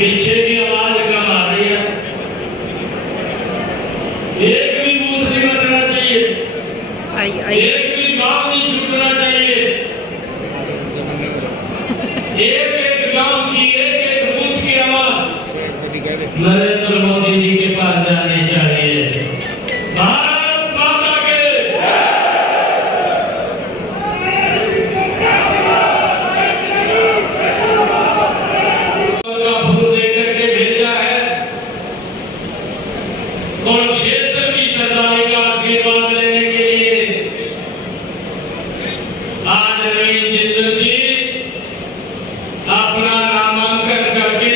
पीछे की आवाज कम आ रही है। एक भी बूथ नहीं बचना चाहिए, एक भी गांव नहीं छूटना चाहिए। एक एक गांव की, एक एक बूथ की आवाज नरेंद्र मोदी जी के पास जानी चाहिए। भारत माता के का फूल देकर के भेजा है और क्षेत्र की सरदारी का आशीर्वाद लेने के लिए आज रवि जिंदल जी अपना नामांकन करके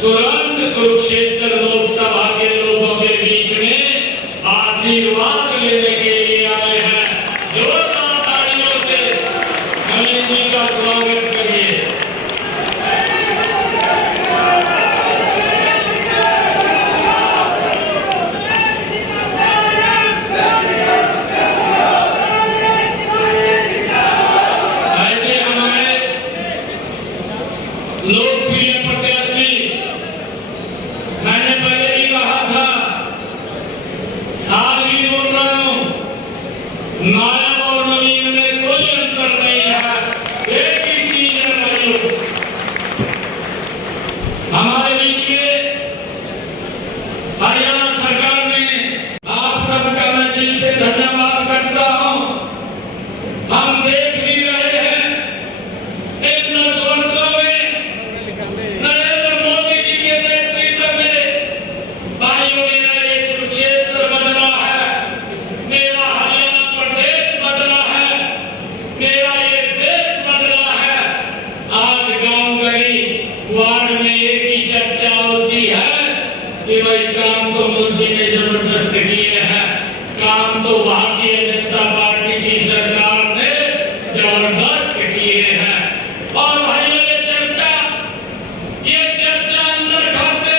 तुरंत कुरुक्षेत्र लोकसभा के लोगों के बीच में आशीर्वाद लेने के लिए आए हैं। जोरदार तालियों से नवीन जी का स्वागत करिए। ऐसे हमारे लोकप्रिय प्रत्याशी, मैंने पहले ही कहा था, आज भी बोल रहा हूं, नायब और नवीन में कोई अंतर नहीं है, एक ही चीज है भाइयों। हमारे बीच में हरियाणा सरकार में आप सबका मैं दिल से धन्यवाद करता हूं। हम देख भी रहे हैं इन 10 वर्षों में नरेंद्र मोदी जी के नेतृत्व में भाइयों मेरा ये कुरुक्षेत्र बदला है, मेरा हरियाणा प्रदेश बदला है, मेरा ये देश बदला है। आज गांव गली वार्ड में एक ही चर्चा होती है कि भाई काम तो मोदी ने जबरदस्त किए हैं, काम तो भारतीय जनता पार्टी की सरकार ने जबरदस्त किए हैं। और भाइयों ये चर्चा अंदर खाते,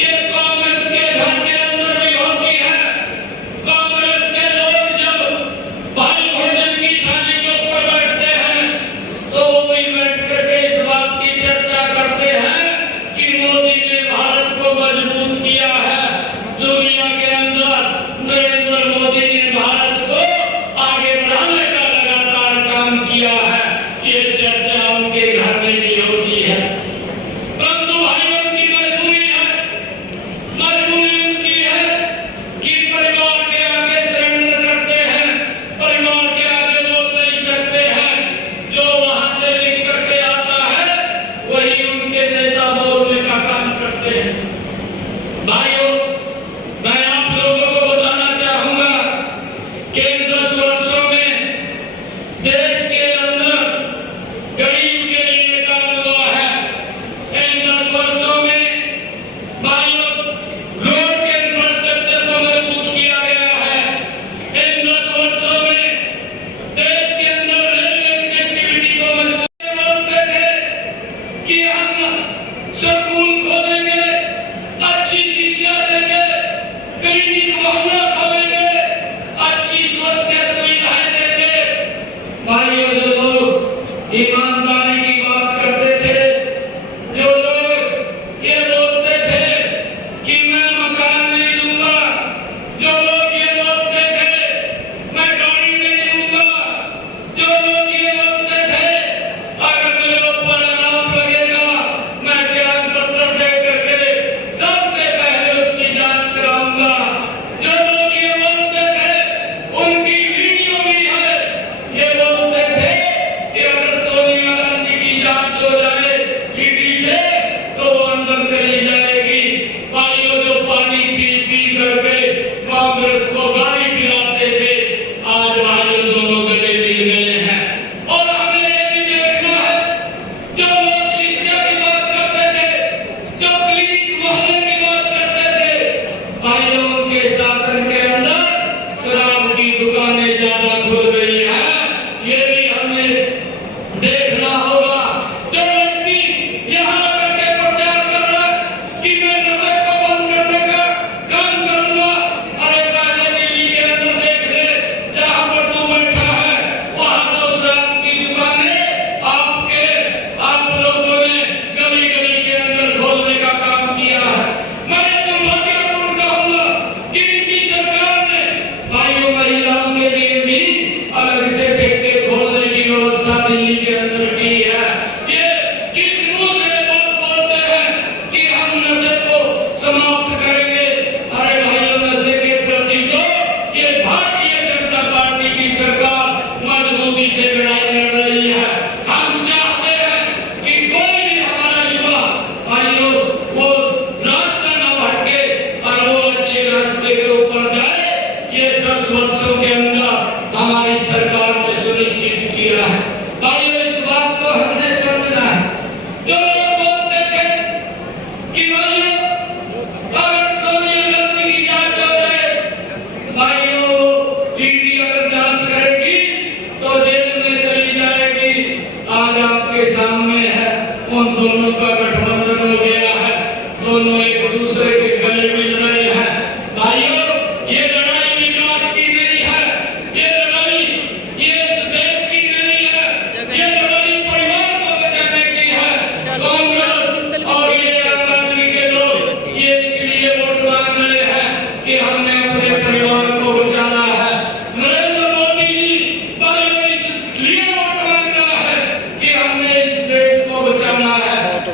ये कांग्रेस के घर के अंदर भी होती है। कांग्रेस के लोग जब भाई भोजन की थाली के ऊपर बैठते हैं तो वो भी बैठ करके इस बात की चर्चा करते हैं कि मोदी ने भारत को मजबूत किया है दुनिया के अंदर। नरेंद्र मोदी ने भारत को आगे बढ़ाने का लगातार काम किया है। ये चर्चा उनके घर में भी होती है, परंतु भाई उनकी मजबूरी उनकी है कि परिवार के आगे सरेंडर करते हैं, परिवार के आगे बोल नहीं सकते हैं। जो वहां से लिख करके आता है वही उनके नेता बोलने का काम करते हैं। भाइयों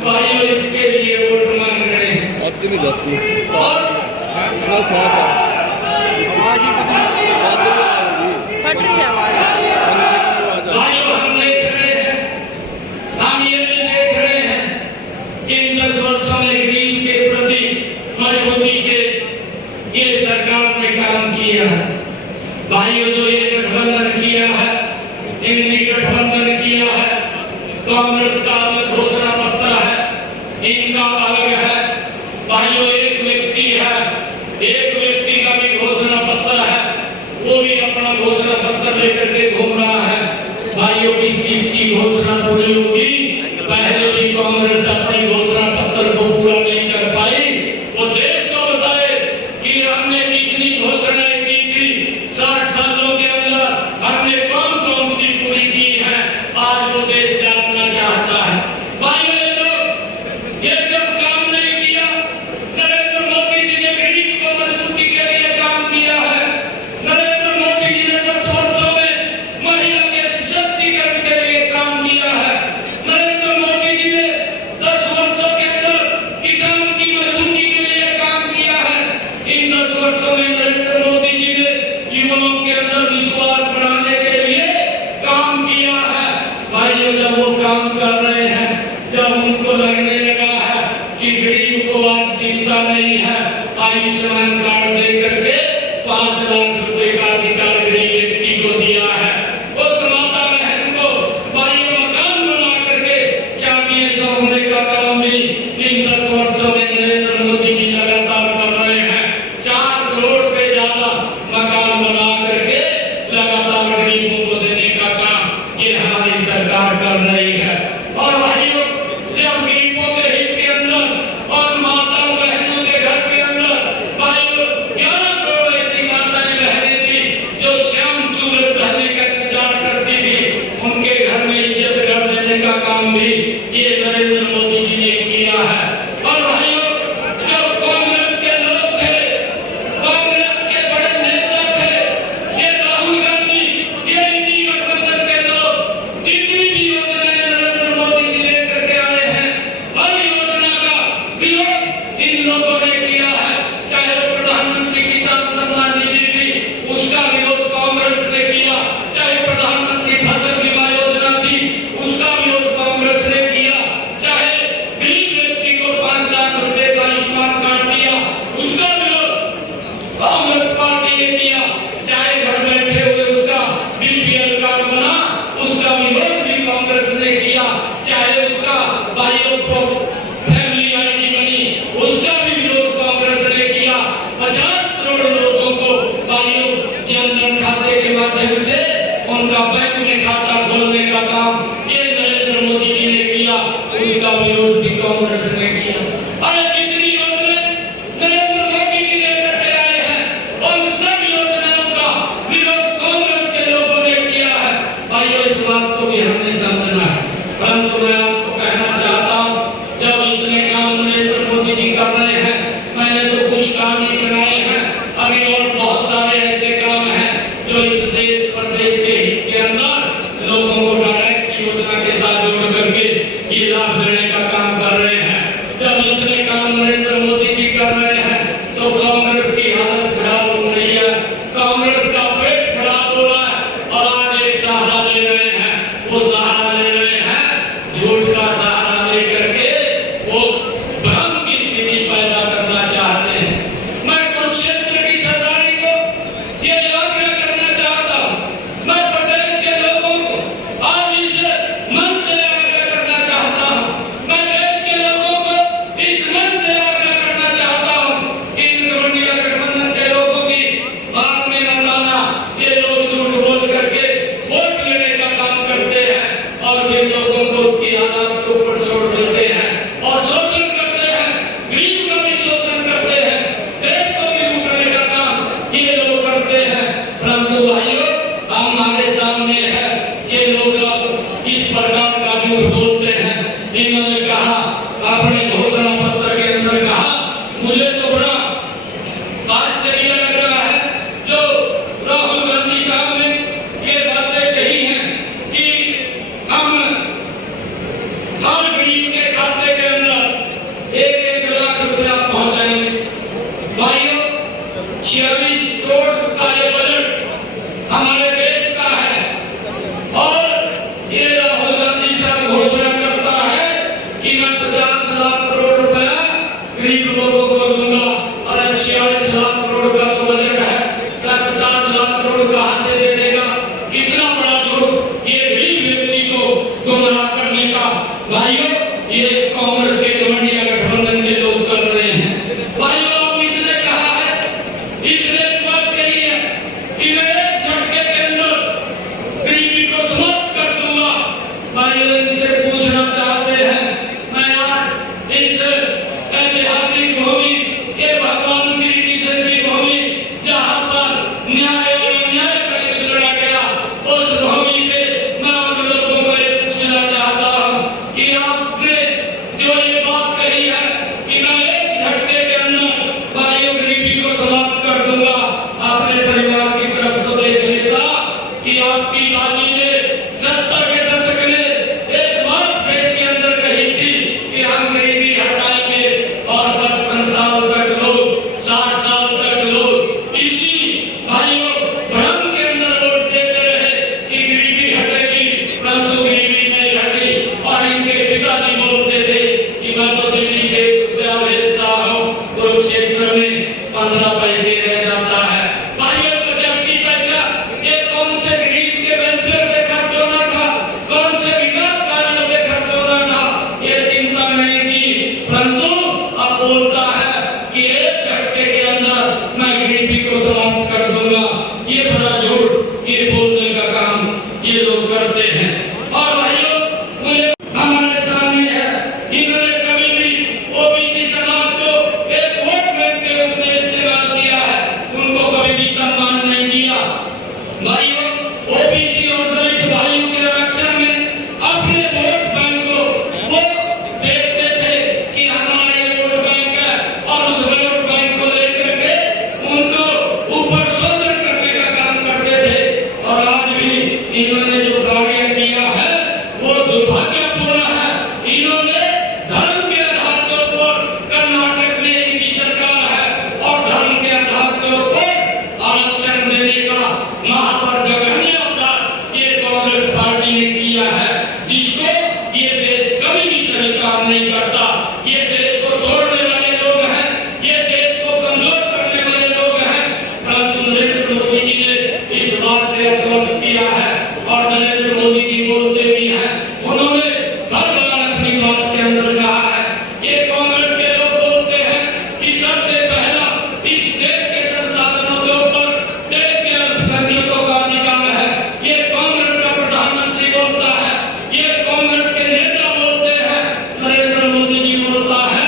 भाइयों इसके लिए वोट मांग रहे हैं। आती नहीं जाती और इतना साफ फट रही है आवाज। भाइयों हम देख रहे हैं, हम ये भी देख रहे हैं कि इन 10 वर्षों में गरीब के प्रति मजबूती से ये सरकार ने काम किया है। भाइयों जो ये गठबंधन किया है, इनने गठबंधन किया है, कांग्रेस का अलग घोषणा पत्र है, इनका अलग है। भाइयों एक व्यक्ति है, एक व्यक्ति का भी घोषणा पत्र है, वो भी अपना घोषणा पत्र लेकर के घूम रहा है। भाइयों किसकी घोषणा पूरी होगी? पहले भी कांग्रेस अपनी घोषणा पत्र को पूरा नहीं कर पाई, वो देश को बताए कि हमने कितनी घोषणाएं की थी 60 सालों के अंदर, हमने कौन कौन सी पूरी की है, आज वो देश जानना चाहता है। भाइयों ये जब काम नहीं किया, नरेंद्र मोदी जी ने गरीब को मजबूती के लिए काम किया है। नरेंद्र मोदी जी ने 10 वर्षों में महिला के सशक्तिकरण के लिए काम किया है। नरेंद्र मोदी जी ने 10 वर्षों के अंदर किसान की मजबूती के लिए काम किया है। इन 10 वर्षों में नरेंद्र मोदी जी ने युवाओं के अंदर विश्वास बढ़ाने के लिए काम किया है। भाइयों जब वो काम कर रहे हैं, जब उनको लगने लगा है कि गरीब को आज चिंता नहीं है, आयुष्मान कार्ड दे करके 5 लाख रुपए का अधिकार गरीब व्यक्ति को दिया है। उस माता बहन को भाइयों मकान बना करके चाबियां सौंपने का काम भी इन 10 वर्षों में नरेंद्र मोदी जी लगातार कर रहे हैं। 4 करोड़ से ज्यादा मकान बना करके लगातार गरीबों को देने का काम ये हमारी सरकार कर रही है। और भाइयों जब गरीबों के हित के अंदर और माताओं बहनों के घर के अंदर भाइयों 11 करोड़ ऐसी माताएं बहनें थी जो श्याम सूरज ढलने का इंतजार करती थी, उनके घर में इज्जत घर देने का काम भी ये नरेंद्र मोदी जी ने किया है। और भाइयों जब कांग्रेस के लोग थे, कांग्रेस के बड़े नेता थे, ये राहुल गांधी, ये इंडी गठबंधन के लोग जितनी भी योजनाएं नरेंद्र मोदी जी लेकर के आए हैं, हर योजना का विरोध इन लोगों ने किया है। चाहे वो प्रधानमंत्री किसान सम्मान निधि थी, उसका विरोध कांग्रेस ने किया। चाहे प्रधानमंत्री फसल बीमा योजना थी, उसका विरोध कांग्रेस ने किया। चाहे गरीब व्यक्ति को 5 लाख रुपए का आयुष्मान कार्ड दिया, उसका विरोध कांग्रेस पार्टी ने किया। चाहे घर बैठे हुए उसका बीपीएल कार्ड बना, उसका विरोध भी कांग्रेस ने किया। चाहे उसका भाइयों फैमिली आईडी बनी, उसका भी विरोध कांग्रेस ने किया। 50 करोड़ लोगों को भाइयों जनधन खाते के माध्यम से उनका बैंक में खाता खोलने का काम ये नरेंद्र मोदी जी ने किया, उसका विरोध भी कांग्रेस ने किया। अरे जितनी योजनाएं नरेंद्र मोदी जी लेकर के आए हैं, उन सब योजनाओं का विरोध कांग्रेस के लोगों ने किया है। भाइयों इस बात को भी हमने समझना है। परंतु मैं आपको कहना चाहता हूँ, जब इतने काम नरेंद्र मोदी जी कर रहे हैं, मैंने तो कुछ काम ही बनाए हैं, अभी और बहुत सारे ऐसे काम हैं जो इस देश प्रदेश के हित के अंदर लोगों को डायरेक्ट योजना के साथ जोड़ करके ये लाभ देने का काम कर रहे हैं। जब इतने काम नरेंद्र मोदी जी कर रहे हैं, तो कांग्रेस की हालत खराब हो रही है, कांग्रेस का पेट खराब हो रहा है। और आज एक सहारा ले रहे हैं, वो सहारा ले रहे हैं झूठ का सहारा लेकर के, वो भ्रम की स्थिति पैदा करना चाहते हैं। मैं कुरुक्षेत्र की सरदारी को ये आग्रह करना चाहता हूँ, मैं प्रदेश के लोगों को आज इस मन से आग्रह करना चाहता हूँ, मैं देश के लोगों को इस मन से आग्रह करना चाहता हूँ कि इंडिया गठबंधन के लोगों की बात में न आना। ये लोग झूठ बोल करके वोट लेने का काम करते हैं और ये लोगों को उसकी हालात के ऊपर छोड़ देते हैं और शोषण करते हैं, गरीब का भी शोषण करते हैं, देश को भी लूटने का काम ये लोग करते हैं। परंतु भाइयों हमारे सामने है, ये लोग अब इस प्रकार का झूठ बोलते हैं। इन्होंने कहा अपने घोषणा पत्र के अंदर कहा, मुझे तो बड़ा आश्चर्य लग रहा है जो राहुल गांधी साहब ने ये बातें कही हैं कि हम हर गरीब के खाते के 1-1 लाख रुपया पहुंचाएंगे। भाइयों, 46 करोड़ का ये बजट हमारे देश का है और ये राहुल गांधी साहब घोषणा करता है कि मैं 50 लाख करोड़ रुपया गरीब लोगों को दूंगा। और 46 लाख करोड़ का तो बजट है, 50 लाख करोड़ कहां से दे देगा? कितना बड़ा झूठ ये गरीब व्यक्ति को गुमराह करने का। भाइयों, ये कांग्रेस के गठबंधन गठबंधन के लोग कर रहे हैं। भाइयों, अब इसने कहा है, इसने बात कही है कि मैं एक झटके के अंदर गरीबी को समाप्त कर दूंगा। भाइयों, इनसे पूछना चाहते हैं, मैं आज इस ऐतिहासिक भूमि, ये भगवान श्री कृष्ण की भूमि, जहां पर न्याय और अन्याय का युद्ध लड़ा गया, उस भूमि से मैं उन लोगों को ये पूछना चाहता हूं कि आपने जो ये बात कही है कि मैं एक झटके के अंदर भाइयों गरीबी को समाप्त कर दूंगा, अपने परिवार की तरफ तो देख लेता कि आपकी दादी ने 70 के दशक में एक बात देश के अंदर कही थी कि हम गरीबी हटाएंगे और 55 साल तक लोग, 60 साल तक लोग इसी भाइयों भ्रम के अंदर वोट देते रहे कि गरीबी हटेगी, परंतु गरीबी नहीं हटी। और इनके पिताजी बोलते थे कि मैं तो दिल्ली से रुपया भेजता हूँ, कुरुक्षेत्र में 15 पैसे रह जाता है। भाइयों, 85 पैसा ये कौन से गरीब के वेलफेयर पे खर्च होना था, कौन से विकास कार्यों पे खर्च होना था, ये चिंता नहीं की, परंतु अब बोलता है कि एक झटके के अंदर मैं गरीबी को समाप्त कर दूंगा। ये बड़ा झूठ ये बोलने का काम ये लोग करते हैं। और भाइयों, मुझे हमारे सामने है, इन्होंने कभी भी ओबीसी समाज को एक वोट बैंक के रूप में इस्तेमाल किया है, उनको कभी भी सम्मान नहीं दिया। भाइयों, ओबीसी और दलित भाइयों के आरक्षण में अपने वोट बैंक को वो देखते थे कि हमारा ये वोट बैंक है और उस वोट बैंक को लेकर के उनको ऊपर शोषण करने का काम करते थे। और आज भी इन्होंने जो कार्य किया है वो दुर्भाग्यपूर्ण है। इन्होंने धर्म के आधार के ऊपर, कर्नाटक में इनकी सरकार है और धर्म के आधार के ऊपर आरक्षण देने का महापर जघन्य अपराध ये कांग्रेस पार्टी ने किया है, जिसको ये देश कभी भी स्वीकार नहीं करता। ये देश को तोड़ने वाले लोग हैं, ये देश को कमजोर करने वाले लोग हैं, परंतु नरेंद्र मोदी जी ने इस बात से अफसोस किया है और नरेंद्र मोदी जी बोलते भी हैं, उन्होंने हर बार अपनी बात के अंदर कहा है। ये कांग्रेस के लोग बोलते हैं कि सबसे पहला इस देश के संसाधनों के ऊपर देश के अल्पसंख्यकों का अधिकार है। ये कांग्रेस का प्रधानमंत्री बोलता है, ये कांग्रेस के नेता बोलते हैं। नरेंद्र मोदी जी बोलता है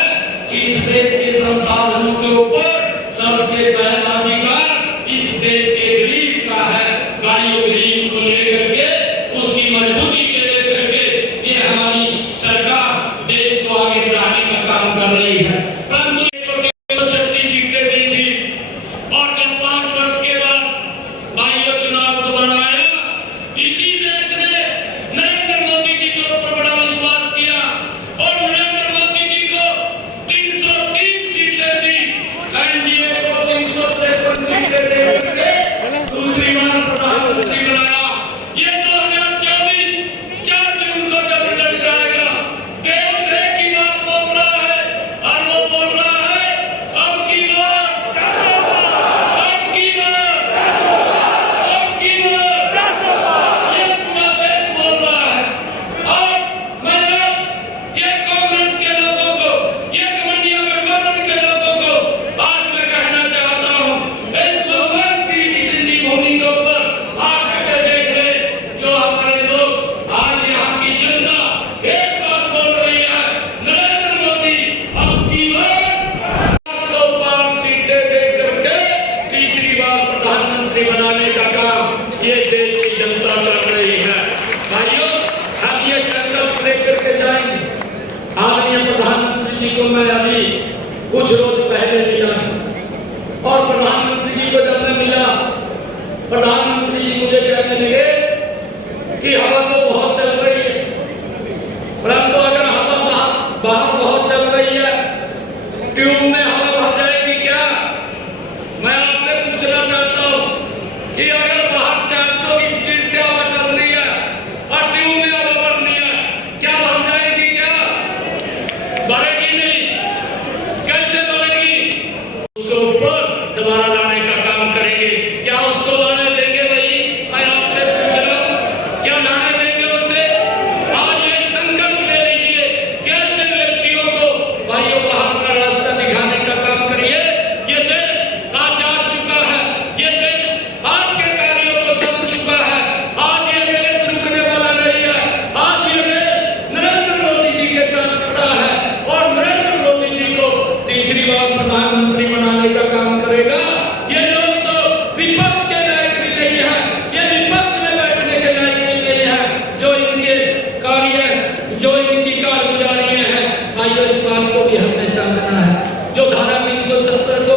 कि इस देश के संसाधनों के ऊपर सबसे पहला अधिकार इस देश के गरीब का है। भाइयों, गरीब को लेकर के उसकी मजबूती के लेकर के ये हमारी सरकार देश को आगे बढ़ाने का काम कर रही है। परंतु 36 सीटें दी थी और जब 5 वर्ष के बाद भाइयों चुनाव दोबारा आया, इसी देश ने नरेंद्र मोदी जी के ऊपर बड़ा विश्वास किया और नरेंद्र मोदी जी को 303 सीटें दी, एनडीए को 353 सीटें दे करके दूसरी बार प्रधानमंत्री बनाया। ये 2024 4 जून को जब रिजल्ट आएगा, देश एक ही बात बोल रहा है और वो बोल रहा है अब की बार 400 पार, अब की बार 400 पार, अब की बार 400 पार, ये पूरा देश बोल रहा है। और मैं आज ये कांग्रेस के लोगों को, ये गठबंधन गठबंधन के लोगों को आज मैं कहना चाहता हूँ, इस भगवान श्री कृष्ण की भूमि के ऊपर आज आकर देख ले, जो हमारे लोग आज यहाँ की जनता एक बात बोल रही है, नरेंद्र मोदी अब की बार 405 सीटें दे करके तीसरी बार प्रधानमंत्री बनाने का काम ये देश की जनता कर रही है। भाइयों, हम ये संकल्प लेकर के जाएंगे। आदरणीय प्रधानमंत्री जी को मैं अभी कुछ रोज पहले मिला और प्रधानमंत्री जी को जब मैं मिला, प्रधानमंत्री जी मुझे कहने लगे कि हवा तो बहुत चल रही है, परंतु अगर हवा बाहर बहुत चल रही है कारगुजारियां हैं, आइए इस बात को भी हमने समझना है। जो धारा 370 को